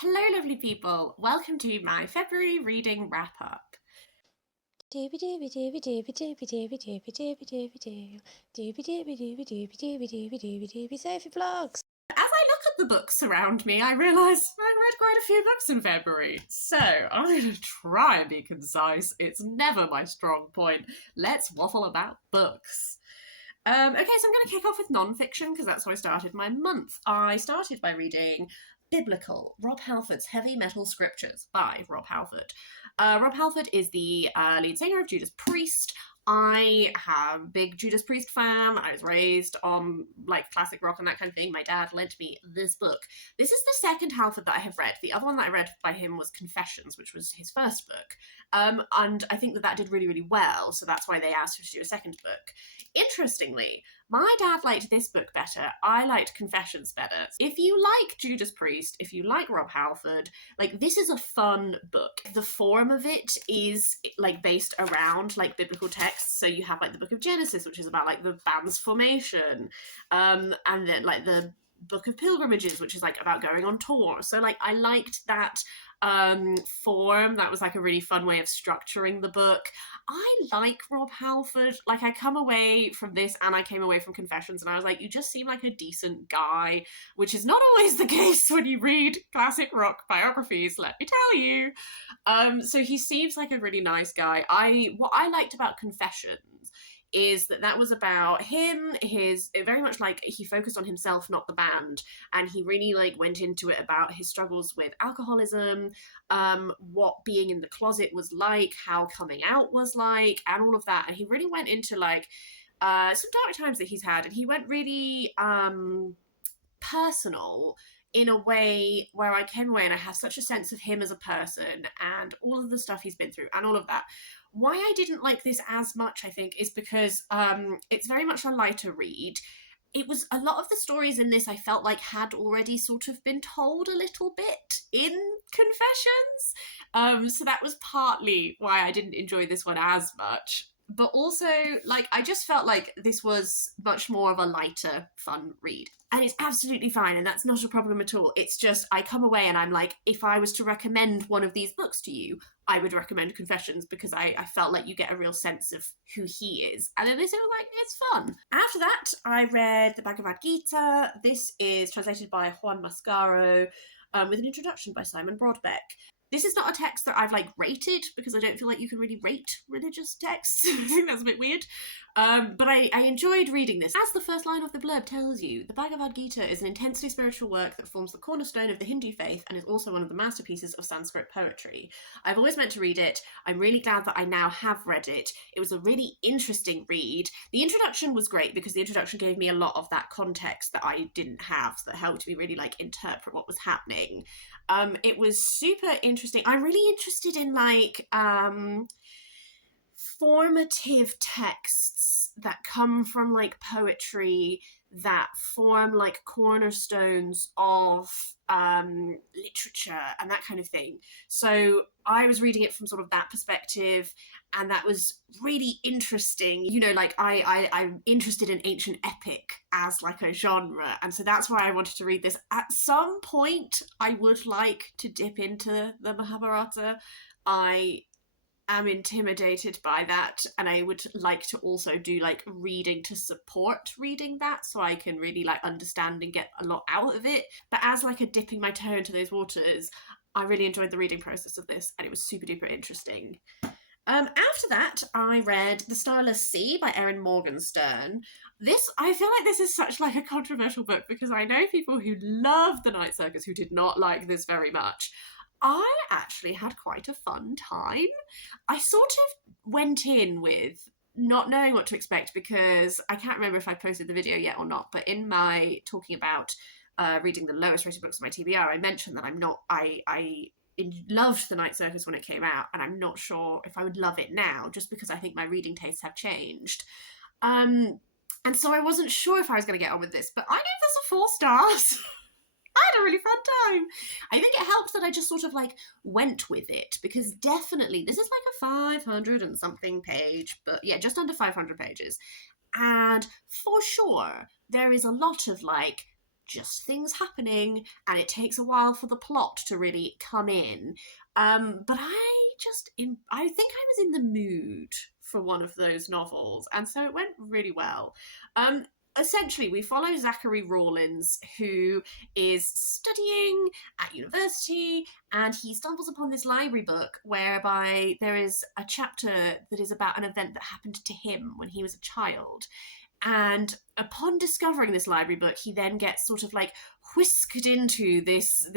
Hello, lovely people. Welcome to my February reading wrap up. As I look at the books around me, I realise I read quite a few books in February. So I'm going to try and be concise. It's never my strong point. Let's waffle about books. Okay, so I'm going to kick off with non-fiction because that's how I started my month. I started by reading Biblical, Rob Halford's Heavy Metal Scriptures by Rob Halford. Rob Halford is the lead singer of Judas Priest. I am a big Judas Priest fan. I was raised on like classic rock and that kind of thing. My dad lent me this book. This is the second Halford that I have read. The other one that I read by him was Confessions, which was his first book. And I think that did really, really well. So that's why they asked him to do a second book. Interestingly, my dad liked this book better. I liked Confessions better. If you like Judas Priest, if you like Rob Halford, like this is a fun book. The form of it is like based around like biblical texts. So you have like the Book of Genesis, which is about like the band's formation, and then like the Book of Pilgrimages, which is like about going on tour. So like I liked that form. That was like a really fun way of structuring the book. I like Rob Halford. Like I come away from this and I came away from Confessions and I was like, you just seem like a decent guy, which is not always the case when you read classic rock biographies, let me tell you. So he seems like a really nice guy. What I liked about Confessions is that was about him, his very much like he focused on himself, not the band, and he really like went into it about his struggles with alcoholism, what being in the closet was like, how coming out was like, and all of that. And he really went into like some dark times that he's had, and he went really personal in a way where I came away and I have such a sense of him as a person and all of the stuff he's been through and all of that. Why I didn't like this as much, I think, is because it's very much a lighter read. It was a lot of the stories in this I felt like had already sort of been told a little bit in Confessions. So that was partly why I didn't enjoy this one as much. But also, like, I just felt like this was much more of a lighter, fun read. And it's absolutely fine, and that's not a problem at all. It's just, I come away and I'm like, if I was to recommend one of these books to you, I would recommend Confessions because I felt like you get a real sense of who he is. And then this was like, it's fun. After that, I read the Baghavad Gita. This is translated by Juan Mascaro with an introduction by Simon Broadbeck. This is not a text that I've like rated because I don't feel like you can really rate religious texts. I think that's a bit weird. But I enjoyed reading this. As the first line of the blurb tells you, the Bhagavad Gita is an intensely spiritual work that forms the cornerstone of the Hindu faith and is also one of the masterpieces of Sanskrit poetry. I've always meant to read it. I'm really glad that I now have read it. It was a really interesting read. The introduction was great because the introduction gave me a lot of that context that I didn't have, so that helped me really like interpret what was happening. It was super interesting. I'm really interested in like formative texts that come from like poetry that form like cornerstones of literature and that kind of thing. So I was reading it from sort of that perspective, and that was really interesting. You know, like I'm interested in ancient epic as like a genre, and so that's why I wanted to read this. At some point, I would like to dip into the Mahabharata. I am intimidated by that, and I would like to also do like reading to support reading that so I can really like understand and get a lot out of it. But as like a dipping my toe into those waters, I really enjoyed the reading process of this, and it was super duper interesting. After that, I read The Starless Sea by Erin Morgenstern. I feel like this is such like a controversial book because I know people who love The Night Circus who did not like this very much. I actually had quite a fun time. I sort of went in with not knowing what to expect because I can't remember if I posted the video yet or not, but in my talking about reading the lowest rated books on my TBR, I mentioned that I loved The Night Circus when it came out, and I'm not sure if I would love it now, just because I think my reading tastes have changed. And so I wasn't sure if I was going to get on with this, but I gave this a 4 stars. I had a really fun time. I think it helped that I just sort of like went with it, because definitely this is like a 500 and something page, but yeah, just under 500 pages. And for sure, there is a lot of like just things happening, and it takes a while for the plot to really come in. But I think I was in the mood for one of those novels, and so it went really well. Essentially, we follow Zachary Rawlins, who is studying at university, and he stumbles upon this library book whereby there is a chapter that is about an event that happened to him when he was a child. And upon discovering this library book, he then gets sort of like whisked into this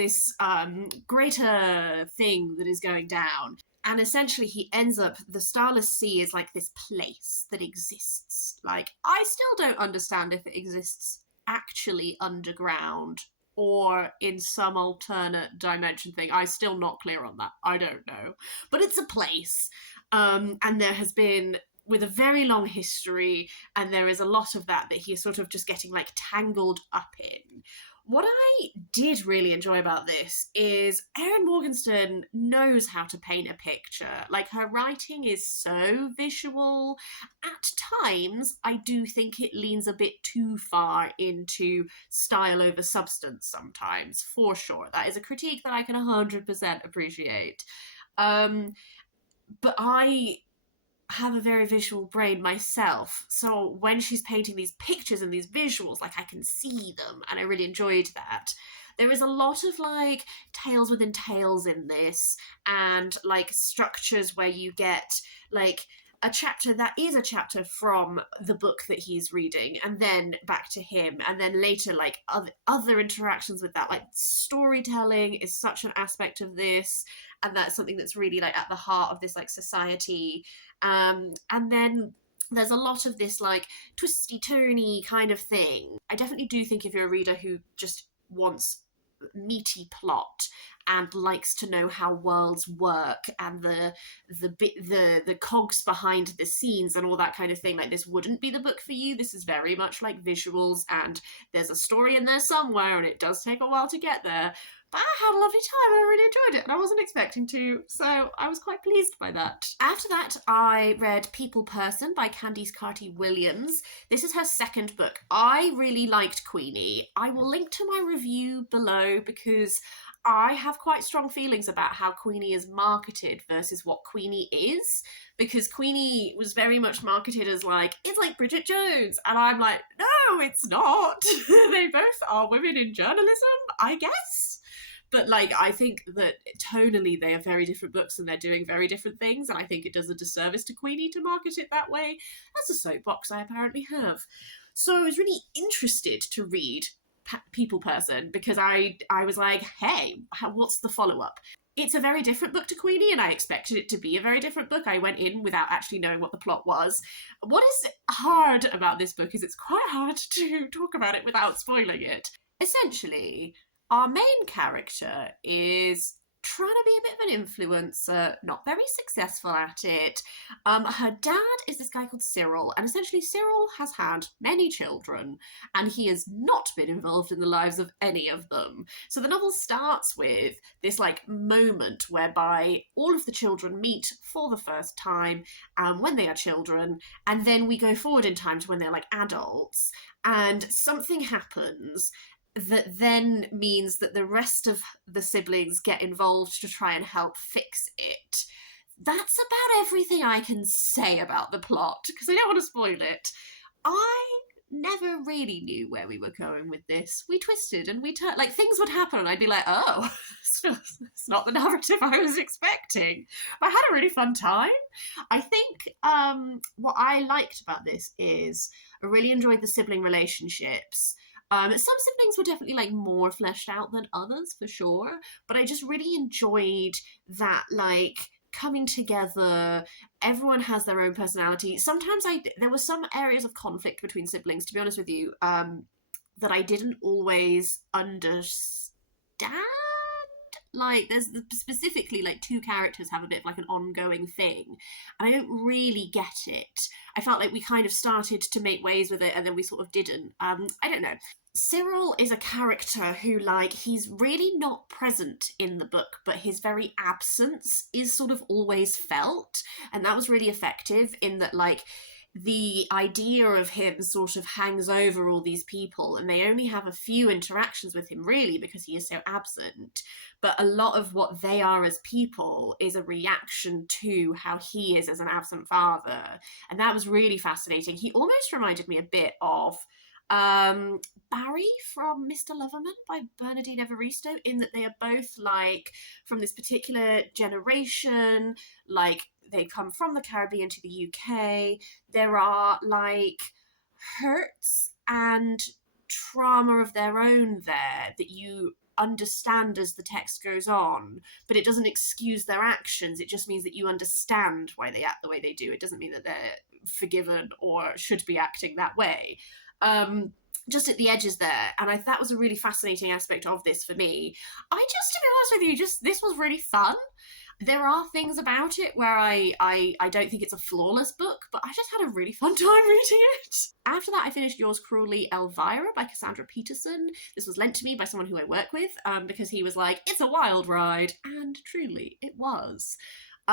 greater thing that is going down. And essentially he ends up, the Starless Sea is like this place that exists. Like, I still don't understand if it exists actually underground or in some alternate dimension thing. I'm still not clear on that. I don't know. But it's a place. And there has been, with a very long history, and there is a lot of that he's sort of just getting like tangled up in. What I did really enjoy about this is Erin Morgenstern knows how to paint a picture. Like, her writing is so visual. At times, I do think it leans a bit too far into style over substance sometimes, for sure. That is a critique that I can 100% appreciate. But I have a very visual brain myself, so when she's painting these pictures and these visuals, like, I can see them, and I really enjoyed that. There is a lot of like tales within tales in this, and like structures where you get like a chapter that is a chapter from the book that he's reading, and then back to him, and then later like other interactions with that. Like, storytelling is such an aspect of this, and that's something that's really like at the heart of this like society. And then there's a lot of this like twisty-turny kind of thing. I definitely do think if you're a reader who just wants meaty plot and likes to know how worlds work and the cogs behind the scenes and all that kind of thing, like, this wouldn't be the book for you. This is very much like visuals, and there's a story in there somewhere, and it does take a while to get there. But I had a lovely time and I really enjoyed it, and I wasn't expecting to, so I was quite pleased by that. After that, I read People Person by Candice Carty Williams. This is her second book. I really liked Queenie. I will link to my review below because I have quite strong feelings about how Queenie is marketed versus what Queenie is, because Queenie was very much marketed as like, it's like Bridget Jones, and I'm like, no, it's not. They both are women in journalism, I guess. But like, I think that tonally they are very different books and they're doing very different things, and I think it does a disservice to Queenie to market it that way. That's a soapbox I apparently have. So I was really interested to read People Person, because I was like, hey, what's the follow-up? It's a very different book to Queenie, and I expected it to be a very different book. I went in without actually knowing what the plot was. What is hard about this book is it's quite hard to talk about it without spoiling it. Essentially, our main character is trying to be a bit of an influencer, not very successful at it. Her dad is this guy called Cyril, and essentially Cyril has had many children, and he has not been involved in the lives of any of them. So the novel starts with this like moment whereby all of the children meet for the first time when they are children, and then we go forward in time to when they're like adults, and something happens that then means that the rest of the siblings get involved to try and help fix it. That's about everything I can say about the plot, because I don't want to spoil it. I never really knew where we were going with this. We twisted and we turned, like, things would happen and I'd be like, oh, it's not the narrative I was expecting. But I had a really fun time. I think what I liked about this is I really enjoyed the sibling relationships. Some siblings were definitely like more fleshed out than others, for sure, but I just really enjoyed that, like, coming together. Everyone has their own personality. Sometimes there were some areas of conflict between siblings, to be honest with you, that I didn't always understand. Like, there's specifically like two characters have a bit of like an ongoing thing, and I don't really get it. I felt like we kind of started to make ways with it and then we sort of didn't. I don't know. Cyril is a character who, like, he's really not present in the book, but his very absence is sort of always felt, and that was really effective in that, like, the idea of him sort of hangs over all these people, and they only have a few interactions with him, really, because he is so absent. But a lot of what they are as people is a reaction to how he is as an absent father. And that was really fascinating. He almost reminded me a bit of Barry from Mr. Loverman by Bernardine Evaristo, in that they are both like from this particular generation, like they come from the Caribbean to the UK. There are like hurts and trauma of their own there that you understand as the text goes on, but it doesn't excuse their actions. It just means that you understand why they act the way they do. It doesn't mean that they're forgiven or should be acting that way. Just at the edges there, and that was a really fascinating aspect of this for me. To be honest with you, this was really fun. There are things about it where I don't think it's a flawless book, but I just had a really fun time reading it. After that, I finished Yours Cruelly, Elvira by Cassandra Peterson. This was lent to me by someone who I work with, because he was like, it's a wild ride, and truly, it was.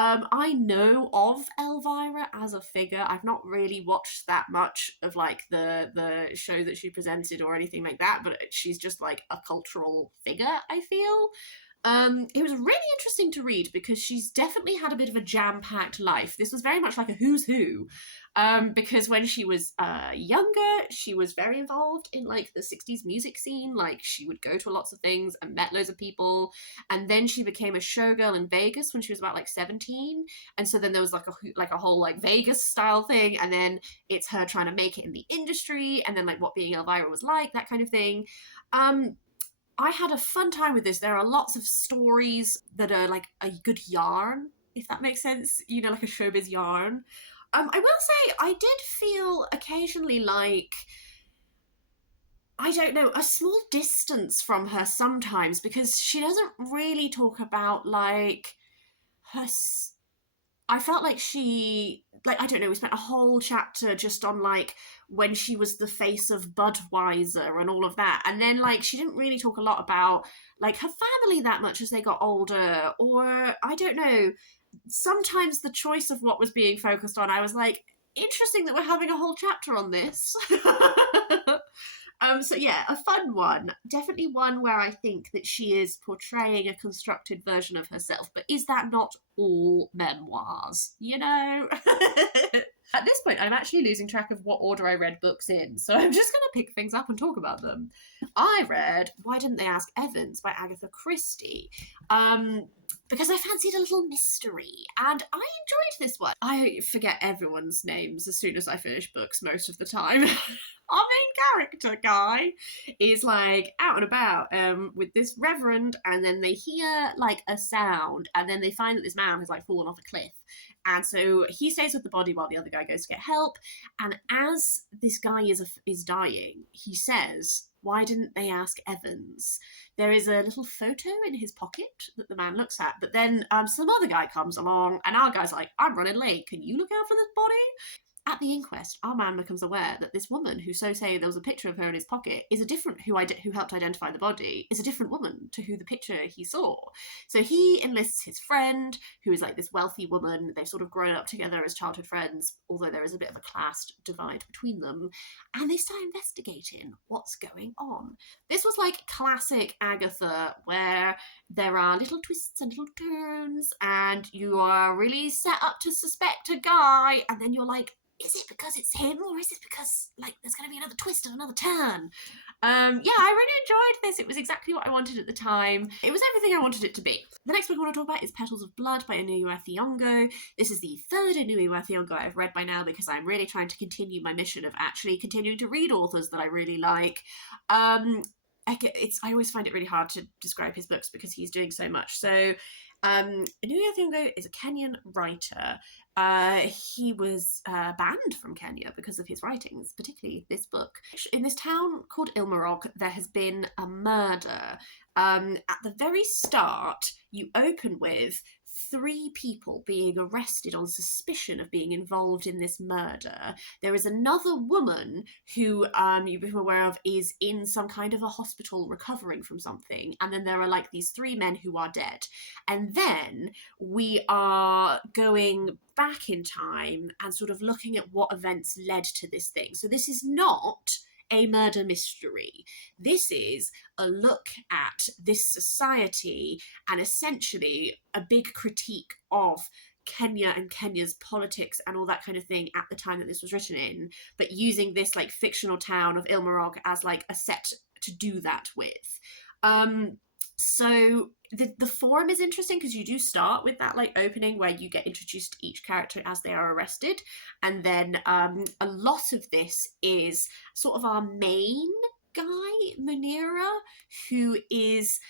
I know of Elvira as a figure. I've not really watched that much of like the show that she presented or anything like that, but she's just like a cultural figure, I feel. It was really interesting to read because she's definitely had a bit of a jam-packed life. This was very much like a who's who, because when she was younger, she was very involved in like the 60s music scene. Like she would go to lots of things and met loads of people, and then she became a showgirl in Vegas when she was about like 17, and so then there was like a whole like Vegas style thing, and then it's her trying to make it in the industry, and then like what being Elvira was like, that kind of thing. I had a fun time with this. There are lots of stories that are like a good yarn, if that makes sense, you know, like a showbiz yarn. I will say I did feel occasionally like, I don't know, a small distance from her sometimes, because she doesn't really talk about like her... I felt like she, like, I don't know, we spent a whole chapter just on like when she was the face of Budweiser and all of that, and then like she didn't really talk a lot about like her family that much as they got older, or I don't know, sometimes the choice of what was being focused on, I was like, interesting that we're having a whole chapter on this. So yeah, a fun one. Definitely one where I think that she is portraying a constructed version of herself. But is that not all memoirs? You know? At this point, I'm actually losing track of what order I read books in, so I'm just going to pick things up and talk about them. I read Why Didn't They Ask Evans by Agatha Christie, because I fancied a little mystery, and I enjoyed this one. I forget everyone's names as soon as I finish books most of the time. Our main character guy is like out and about with this reverend, and then they hear like a sound, and then they find that this man has like fallen off a cliff. And so he stays with the body while the other guy goes to get help. And as this guy is dying, he says, why didn't they ask Evans? There is a little photo in his pocket that the man looks at. But then some other guy comes along, and our guy's like, I'm running late. Can you look out for this body? At the inquest, our man becomes aware that this woman, who so say there was a picture of her in his pocket, is a different, who helped identify the body, is a different woman to who the picture he saw. So he enlists his friend, who is like this wealthy woman. They've sort of grown up together as childhood friends, although there is a bit of a class divide between them. And they start investigating what's going on. This was like classic Agatha, where there are little twists and little turns, and you are really set up to suspect a guy, and then you're like, is it because it's him, or is it because like there's going to be another twist and another turn? Yeah, I really enjoyed this. It was exactly what I wanted at the time. It was everything I wanted it to be. The next book I want to talk about is Petals of Blood by Ngugi Thiong'o. This is the third Ngugi Thiong'o I've read by now, because I'm really trying to continue my mission of actually continuing to read authors that I really like. I always find it really hard to describe his books because he's doing so much. So Ngugi Thiong'o is a Kenyan writer. He was banned from Kenya because of his writings, particularly this book. In this town called Ilmarog, there has been a murder. At the very start, you open with 3 people being arrested on suspicion of being involved in this murder. There is another woman who you become aware of is in some kind of a hospital recovering from something. And then there are like these 3 men who are dead. And then we are going back in time and sort of looking at what events led to this thing. So this is not a murder mystery. This is a look at this society and essentially a big critique of Kenya and Kenya's politics and all that kind of thing at the time that this was written in, but using this like fictional town of Ilmarog as like a set to do that with. So the form is interesting because you do start with that like opening where you get introduced to each character as they are arrested, and then a lot of this is sort of our main guy Munira, who is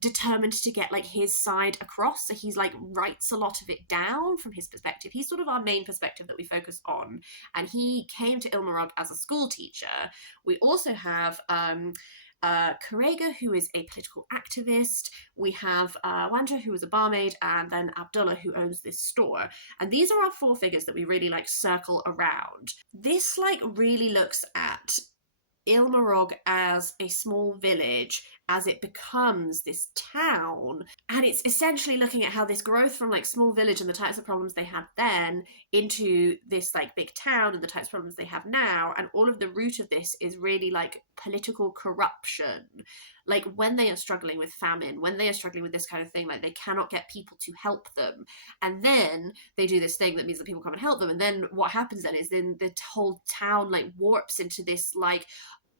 determined to get like his side across, so he's like writes a lot of it down from his perspective. He's sort of our main perspective that we focus on, and he came to Ilmarog as a school teacher. We also have Karega, who is a political activist. We have Wandra, who is a barmaid, and then Abdullah, who owns this store. And these are our 4 figures that we really like circle around. This like really looks at Ilmarog as a small village as it becomes this town, and it's essentially looking at how this growth from like small village and the types of problems they had then into this like big town and the types of problems they have now, and all of the root of this is really like political corruption. Like when they are struggling with famine, when they are struggling with this kind of thing, like they cannot get people to help them, and then they do this thing that means that people come and help them, and then what happens then is then the whole town like warps into this like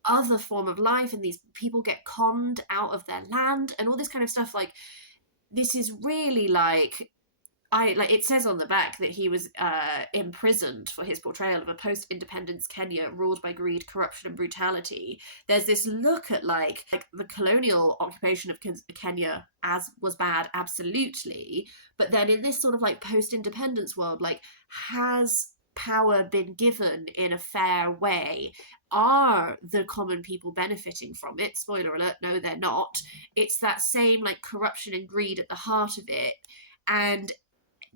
other form of life, and these people get conned out of their land and all this kind of stuff. Like this is really like it says on the back that he was imprisoned for his portrayal of a post-independence Kenya ruled by greed, corruption, and brutality. There's this look at like the colonial occupation of Kenya as was bad, absolutely, but then in this sort of like post-independence world, like has power been given in a fair way? Are the common people benefiting from it? Spoiler alert, no, they're not. It's that same like corruption and greed at the heart of it, and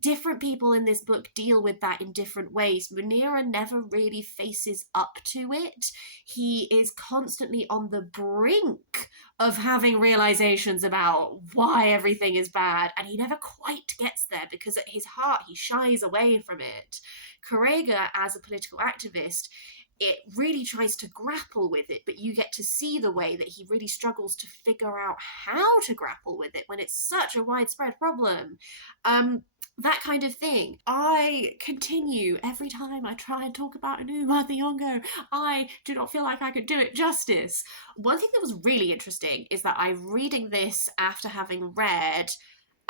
different people in this book deal with that in different ways. Munira never really faces up to it. He is constantly on the brink of having realizations about why everything is bad, and he never quite gets there because at his heart he shies away from it. Karega, as a political activist, it really tries to grapple with it, but you get to see the way that he really struggles to figure out how to grapple with it when it's such a widespread problem. That kind of thing. I continue every time I try and talk about Enuma Thiong'o. I do not feel like I could do it justice. One thing that was really interesting is that I'm reading this after having read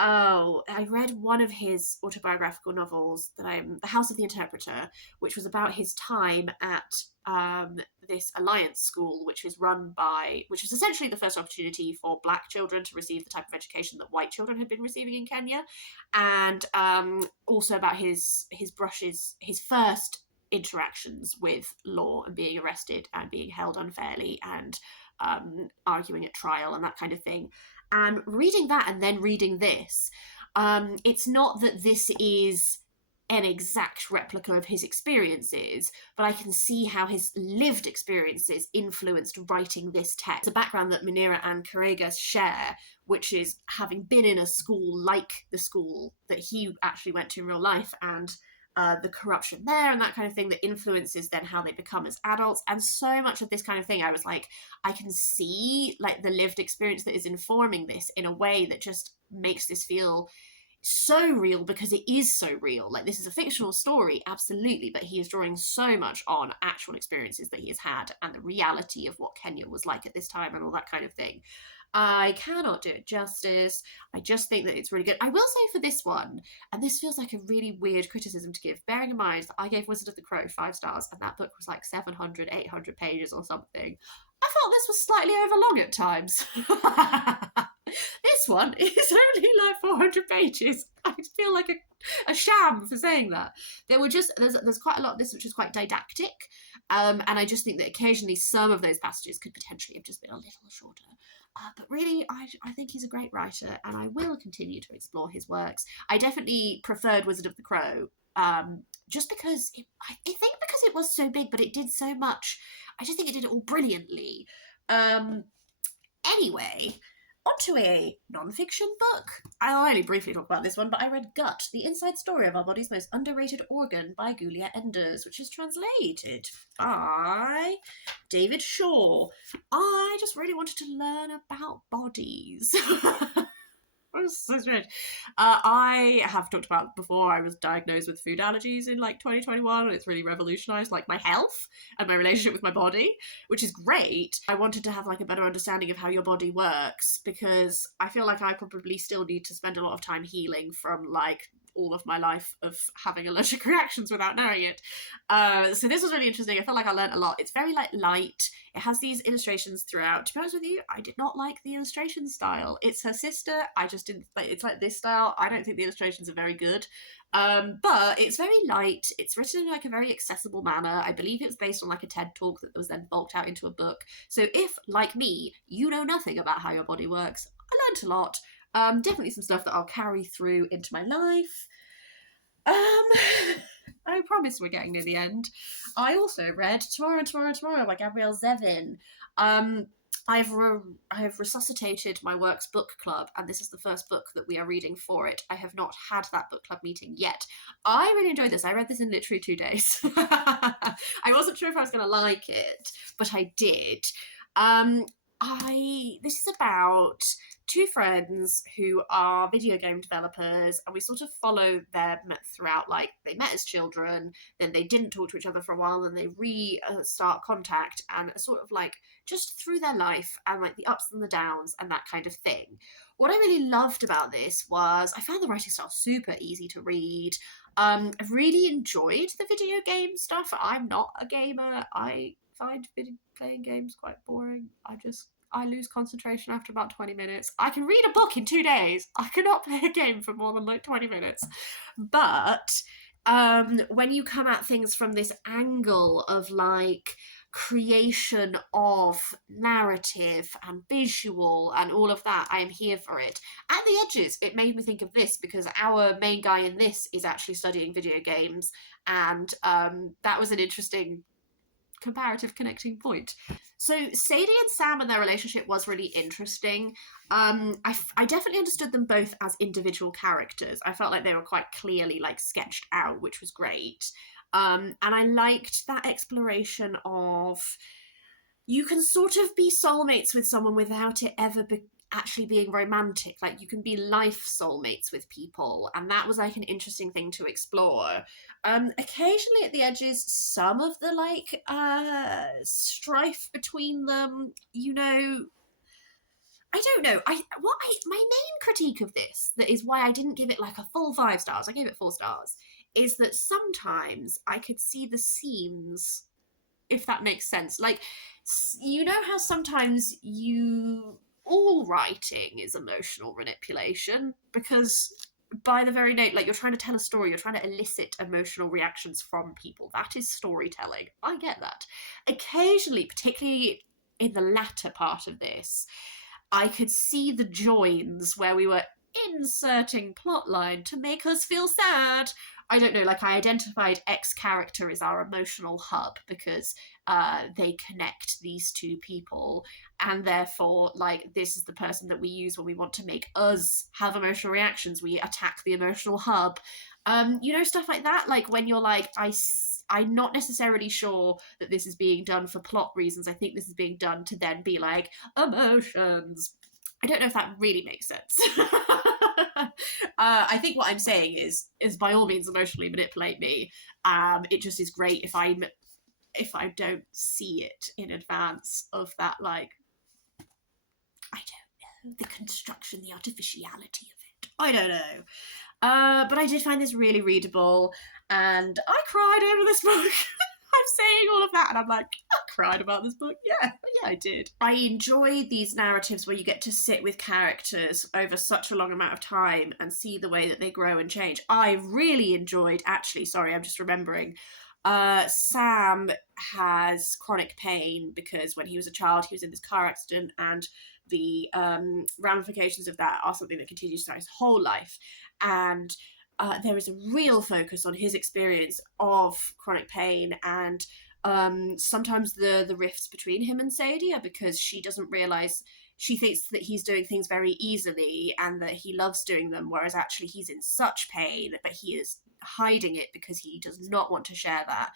I read one of his autobiographical novels The House of the Interpreter, which was about his time at this alliance school, which is essentially the first opportunity for Black children to receive the type of education that white children had been receiving in Kenya, and also about his first interactions with law and being arrested and being held unfairly and arguing at trial and that kind of thing. And reading that and then reading this, it's not that this is an exact replica of his experiences, but I can see how his lived experiences influenced writing this text. The background that Munira and Karega share, which is having been in a school like the school that he actually went to in real life, and the corruption there and that kind of thing that influences then how they become as adults. And so much of this kind of thing, I was like, I can see like the lived experience that is informing this in a way that just makes this feel so real, because it is so real. Like, this is a fictional story, absolutely, but he is drawing so much on actual experiences that he has had and the reality of what Kenya was like at this time and all that kind of thing. I cannot do it justice. I just think that it's really good. I will say for this one, and this feels like a really weird criticism to give, bearing in mind that I gave Wizard of the Crow 5 stars and that book was like 700, 800 pages or something. I felt this was slightly overlong at times. This one is only like 400 pages. I feel like a sham for saying that. There's quite a lot of this which is quite didactic, and I just think that occasionally some of those passages could potentially have just been a little shorter. But really, I think he's a great writer, and I will continue to explore his works. I definitely preferred Wizard of the Crow, just because I think because it was so big, but it did so much. I just think it did it all brilliantly. Anyway, onto a non-fiction book. I'll only briefly talk about this one, but I read Gut, The Inside Story of Our Body's Most Underrated Organ by Giulia Enders, which is translated by David Shaw. I just really wanted to learn about bodies. So strange. I have talked about before, I was diagnosed with food allergies in like 2021, and it's really revolutionized like my health and my relationship with my body, which is great. I wanted to have like a better understanding of how your body works, because I feel like I probably still need to spend a lot of time healing from like all of my life of having allergic reactions without knowing it. So this was really interesting. I felt like I learned a lot. It's very like light. It has these illustrations throughout. To be honest with you, I did not like the illustration style. It's her sister. I just didn't like. It's like this style. I don't think the illustrations are very good. But it's very light. It's written in like a very accessible manner. I believe it's based on like a TED talk that was then bulked out into a book. So if, like me, you know nothing about how your body works, I learned a lot. Definitely some stuff that I'll carry through into my life. I promise we're getting near the end. I also read Tomorrow by Gabrielle Zevin. I have resuscitated my works book club, and this is the first book that we are reading for it. I have not had that book club meeting yet. I really enjoyed this. I read this in literally 2 days. I wasn't sure if I was going to like it, but I did. This is about 2 friends who are video game developers, and we sort of follow them throughout, like, they met as children, then they didn't talk to each other for a while, then they restart contact, and sort of like just through their life and like the ups and the downs and that kind of thing. What I really loved about this was I found the writing style super easy to read. I really enjoyed the video game stuff. I'm not a gamer. I find playing games quite boring. I lose concentration after about 20 minutes. I can read a book in 2 days. I cannot play a game for more than like 20 minutes. But when you come at things from this angle of like creation of narrative and visual and all of that, I am here for it. At the edges, it made me think of this because our main guy in this is actually studying video games, and that was an interesting comparative connecting point. So Sadie and Sam and their relationship was really interesting. I definitely understood them both as individual characters. I felt like they were quite clearly like sketched out, which was great. And I liked that exploration of you can sort of be soulmates with someone without it ever actually being romantic. Like you can be life soulmates with people, and that was like an interesting thing to explore. Occasionally at the edges, some of the like strife between them, you know, I don't know. My main critique of this, that is why I didn't give it like a full 5 stars, I gave it 4 stars, is that sometimes I could see the seams, if that makes sense. Like, you know how sometimes all writing is emotional manipulation, because by the very note, like you're trying to tell a story, you're trying to elicit emotional reactions from people. That is storytelling. I get that. Occasionally, particularly in the latter part of this, I could see the joins where we were inserting plotline to make us feel sad. I don't know, like I identified X character as our emotional hub because they connect these 2 people, and therefore like this is the person that we use when we want to make us have emotional reactions. We attack the emotional hub. You know, stuff like that, like when you're like, I'm not necessarily sure that this is being done for plot reasons. I think this is being done to then be like, emotions. I don't know if that really makes sense. I think what I'm saying is by all means emotionally manipulate me. It just is great if I don't see it in advance of that, like, I don't know, the construction, the artificiality of it. I don't know. But I did find this really readable, and I cried over this book. I'm saying all of that, and I'm like, I cried about this book. Yeah, I did. I enjoy these narratives where you get to sit with characters over such a long amount of time and see the way that they grow and change. I really enjoyed, actually, sorry, I'm just remembering, Sam has chronic pain because when he was a child, he was in this car accident, and the ramifications of that are something that continues throughout his whole life. And there is a real focus on his experience of chronic pain, and sometimes the rifts between him and Sadie are because she doesn't realise, she thinks that he's doing things very easily and that he loves doing them, whereas actually he's in such pain, but he is hiding it because he does not want to share that.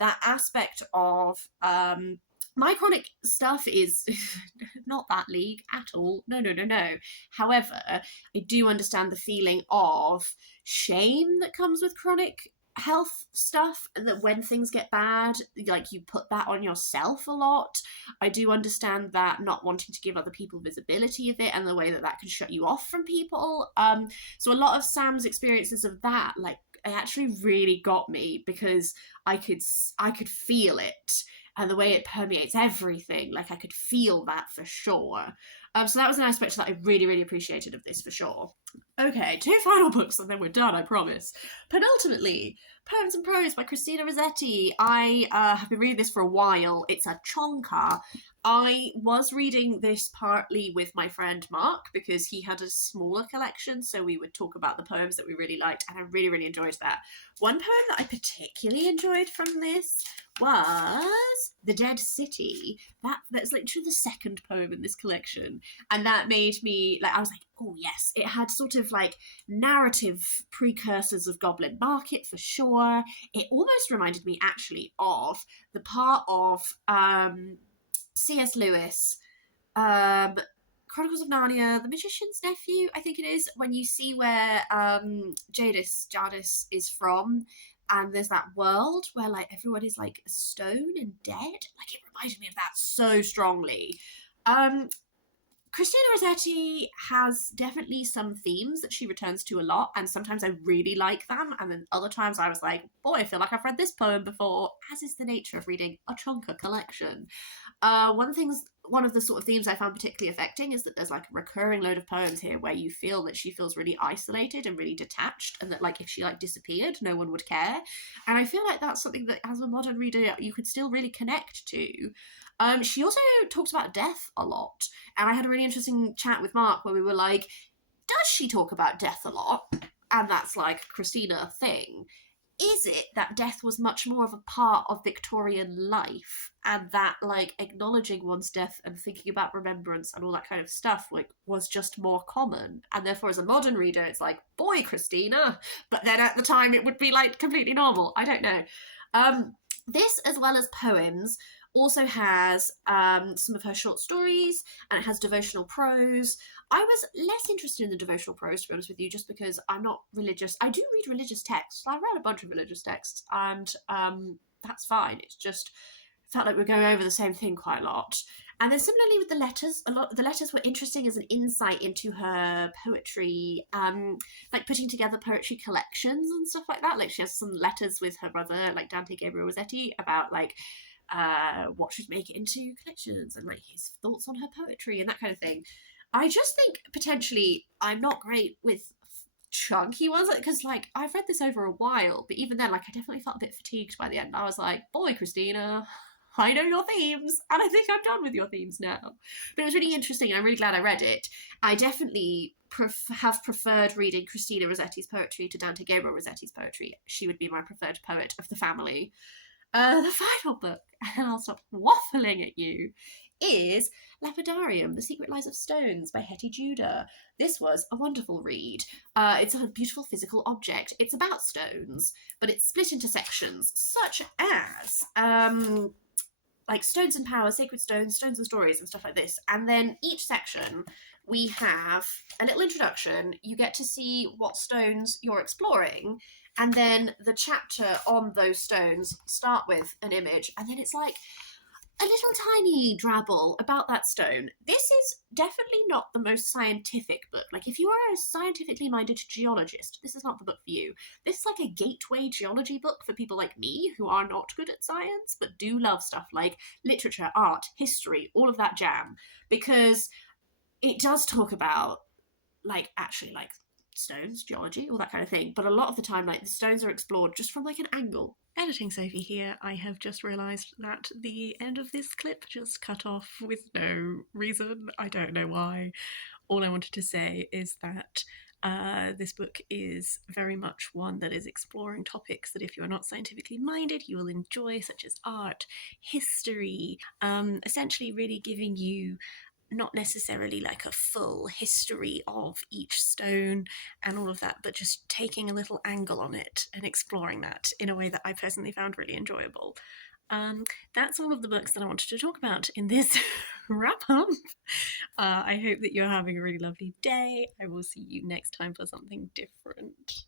That aspect of my chronic stuff is not that league at all. No. However, I do understand the feeling of shame that comes with chronic health stuff, and that when things get bad, like, you put that on yourself a lot. I do understand that not wanting to give other people visibility of it, and the way that that can shut you off from people. So a lot of Sam's experiences of that, like, it actually really got me, because I could feel it, and the way it permeates everything, like, I could feel that for sure. So that was an aspect that I really, really appreciated of this, for sure. Okay, 2 final books and then we're done, I promise. Penultimately, Poems and Prose by Christina Rossetti. I have been reading this for a while. It's a chonka. I was reading this partly with my friend Mark, because he had a smaller collection, so we would talk about the poems that we really liked, and I really, really enjoyed that. One poem that I particularly enjoyed from this was The Dead City. That's literally the second poem in this collection, and that made me, like, I was like, oh yes, it had sort of like narrative precursors of Goblin Market for sure. It almost reminded me actually of the part of C.S. Lewis, Chronicles of Narnia, The Magician's Nephew, I think it is, when you see where Jadis is from, and there's that world where, like, everyone is like stone and dead. Like, it reminded me of that so strongly. Christina Rossetti has definitely some themes that she returns to a lot, and sometimes I really like them, and then other times I was like, boy, I feel like I've read this poem before, as is the nature of reading a Chonka collection. One of the sort of themes I found particularly affecting is that there's like a recurring load of poems here where you feel that she feels really isolated and really detached, and that, like, if she, like, disappeared, no one would care. And I feel like that's something that, as a modern reader, you could still really connect to. She also talks about death a lot, and I had a really interesting chat with Mark where we were like, does she talk about death a lot? And that's, like, Christina thing. Is it that death was much more of a part of Victorian life, and that, like, acknowledging one's death and thinking about remembrance and all that kind of stuff, like, was just more common, and therefore as a modern reader it's like, boy, Christina, but then at the time it would be, like, completely normal. I don't know. This, as well as poems, also has some of her short stories, and it has devotional prose. I was less interested in the devotional prose, to be honest with you, just because I'm not religious. I do read religious texts. I read a bunch of religious texts, and that's fine. It's just felt like we're going over the same thing quite a lot. And then similarly with the letters, the letters were interesting as an insight into her poetry, like putting together poetry collections and stuff like that. Like, she has some letters with her brother, like Dante Gabriel Rossetti, about, like, what should make it into collections, and, like, his thoughts on her poetry and that kind of thing. I just think potentially I'm not great with chunky ones, because, like, I've read this over a while, but even then, like, I definitely felt a bit fatigued by the end. I was like, boy, Christina, I know your themes, and I think I'm done with your themes now. But it was really interesting, and I'm really glad I read it. I definitely have preferred reading Christina Rossetti's poetry to Dante Gabriel Rossetti's poetry. She would be my preferred poet of the family. The final book, and I'll stop waffling at you, is Lapidarium, The Secret Lies of Stones by Hettie Judah. This was a wonderful read. It's a beautiful physical object. It's about stones, but it's split into sections, such as like Stones and Power, Sacred Stones, Stones and Stories, and stuff like this. And then each section, we have a little introduction. You get to see what stones you're exploring, and then the chapter on those stones start with an image, and then it's like a little tiny drabble about that stone. This is definitely not the most scientific book. Like, if you are a scientifically minded geologist, this is not the book for you. This is like a gateway geology book for people like me who are not good at science but do love stuff like literature, art, history, all of that jam, because it does talk about, like, actually, like, stones, geology, all that kind of thing, but a lot of the time, like, the stones are explored just from, like, an angle, Editing Sophie here. I have just realised that the end of this clip just cut off with no reason. I don't know why. All I wanted to say is that this book is very much one that is exploring topics that if you are not scientifically minded, you will enjoy, such as art, history, essentially really giving you not necessarily like a full history of each stone and all of that, but just taking a little angle on it and exploring that in a way that I personally found really enjoyable. That's all of the books that I wanted to talk about in this wrap up. I hope that you're having a really lovely day. I will see you next time for something different.